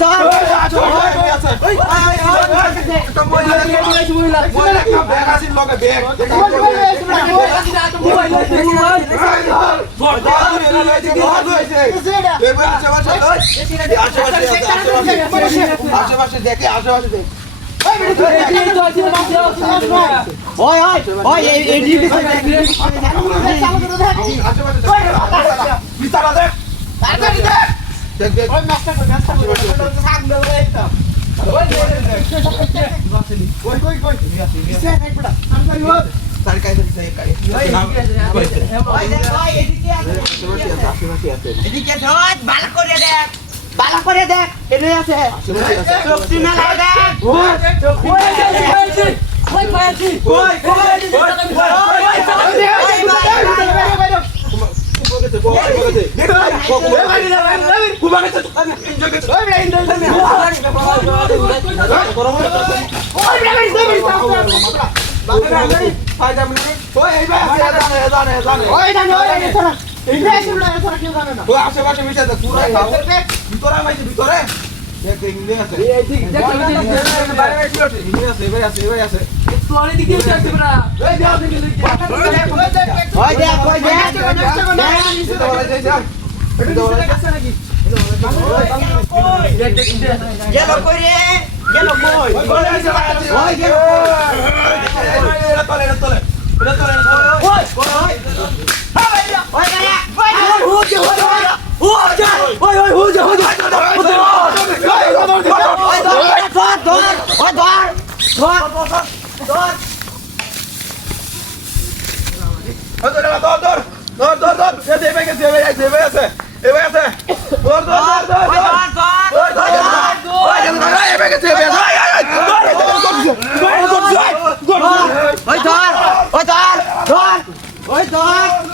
ধর আছো আছে ওই একটা মহিলা ব্যাগ আছে লগে ব্যাগ আশেপাশে দেখে আশেপাশে দেখ ওই ওই ওই এই দিকে বিচারা দেখ দেখ দেখ ওই মাস্টার থাক দেব একটা কই কিসে নাই পড়া আমি কই তার কাছে দিতে কাই ওই দেখ ভাই এদিকে আছে এদিকে ধর ভালো করে দেখ ভালো করে দেখ এনে আছে চোখটি না লাগা দেখ ওই পাইছি ওই আশেপাশে মিশে পুরো ভিতরে মাইছে ভিতরে দেখ ইংলে আছে আছে ওই দেখ গেল কই রে গেল কই ওই গেল তলে তলে ওই ওই ওই গায়া ওই হুজে হুজে ওই ওই হুজে হুজে ধর